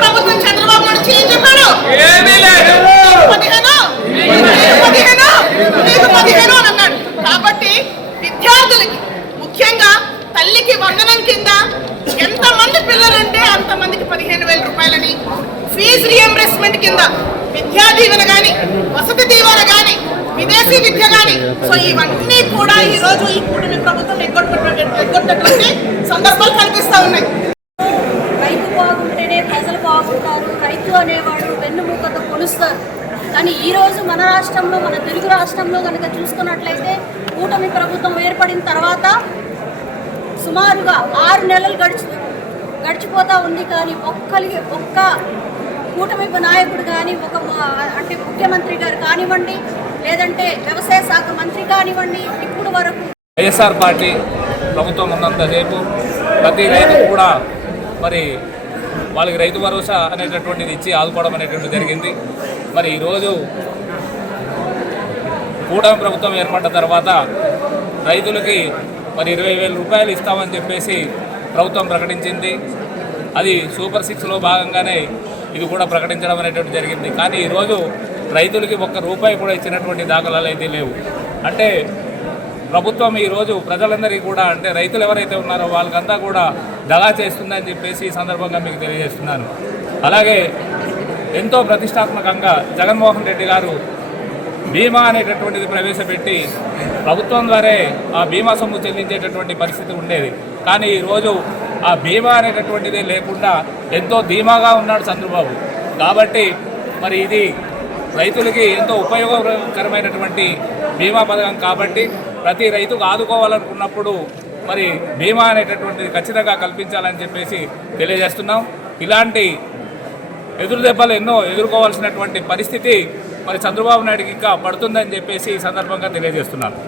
ప్రభుత్వం చంద్రబాబు నాయుడు చేంజ్ చెప్పాడు 15 అన్నాడు. కాబట్టి విద్యార్థులకి ముఖ్యంగా తల్లికి వందనం కింద ఎంతమంది పిల్లలుంటే అంతమందికి 15,000 రూపాయలని, ఫీజు రియంబర్స్మెంట్ కింద విద్యా దీవెన కానీ, వసతి దీవెన కానీ, విదేశీ విద్య కానీ, సో ఇవన్నీ కూడా ఈ రోజు ఈ కూటమి ప్రభుత్వం ఎగ్గొట్టినటువంటి సందర్భాలు కనిపిస్తూ ఉన్నాయి. రైతు బాగుంటేనే ప్రజలు బాగుంటారు, రైతు అనేవాడు వెన్నుముకతో కొలుస్తారు. కానీ ఈరోజు మన రాష్ట్రంలో, మన తెలుగు రాష్ట్రంలో కనుక చూసుకున్నట్లయితే కూటమి ప్రభుత్వం ఏర్పడిన తర్వాత సుమారుగా 6 నెలలు గడిచిపోతూ ఉంది. కానీ ఒక్క కూటమి నాయకుడు కానీ, అంటే ముఖ్యమంత్రి గారు కానివ్వండి, లేదంటే వ్యవసాయ శాఖ మంత్రి కానివ్వండి, ఇప్పుడు వరకు వైఎస్ఆర్ పార్టీ ప్రభుత్వం ఉన్నంతసేపు ప్రతి రైతు కూడా మరి వాళ్ళకి రైతు భరోసా అనేటటువంటిది ఇచ్చి ఆదుకోవడం అనేటువంటిది జరిగింది. మరి ఈరోజు కూటమి ప్రభుత్వం ఏర్పడ్డ తర్వాత రైతులకి మరి 20,000 రూపాయలు ఇస్తామని చెప్పేసి ప్రభుత్వం ప్రకటించింది. అది సూపర్ 6లో భాగంగానే ఇది కూడా ప్రకటించడం అనేటువంటి జరిగింది. కానీ ఈరోజు రైతులకి ₹1 కూడా ఇచ్చినటువంటి దాఖలాలు అయితే లేవు. అంటే ప్రభుత్వం ఈరోజు ప్రజలందరికీ కూడా, అంటే రైతులు ఎవరైతే ఉన్నారో వాళ్ళకంతా కూడా దగా చేస్తుందని చెప్పేసి ఈ సందర్భంగా మీకు తెలియజేస్తున్నాను. అలాగే ఎంతో ప్రతిష్టాత్మకంగా జగన్మోహన్ రెడ్డి గారు బీమా అనేటటువంటిది ప్రవేశపెట్టి ప్రభుత్వం ద్వారా ఆ బీమా సొమ్ము చెల్లించేటటువంటి పరిస్థితి ఉండేది. కానీ ఈరోజు ఆ బీమా అనేటటువంటిదే లేకుండా ఎంతో ధీమాగా ఉన్నాడు చంద్రబాబు. కాబట్టి మరి ఇది రైతులకి ఎంతో ఉపయోగకరమైనటువంటి బీమా పథకం. కాబట్టి ప్రతి రైతుకు ఆదుకోవాలనుకున్నప్పుడు మరి బీమా అనేటటువంటిది ఖచ్చితంగా కల్పించాలని చెప్పేసి తెలియజేస్తున్నాం. ఇలాంటి ఎదురు దెబ్బలు ఎన్నో ఎదుర్కోవాల్సినటువంటి పరిస్థితి మరి చంద్రబాబు నాయుడుకి ఇంకా పడుతుందని చెప్పేసి ఈ సందర్భంగా తెలియజేస్తున్నాను.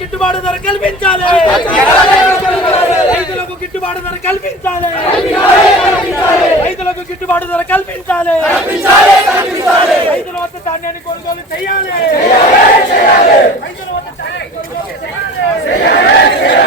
గిట్టుబాటు ధర కల్పించాలి, రైతులకు గిట్టుబాటు ధర కల్పించాలి, రైతులకు గిట్టుబాటు ధర కల్పించాలి, రైతుల వద్ద ధాన్యాన్ని కొనుగోలు చేయాలి, రైతుల వద్ద ధాన్యాన్ని కొనుగోలు చేయాలి.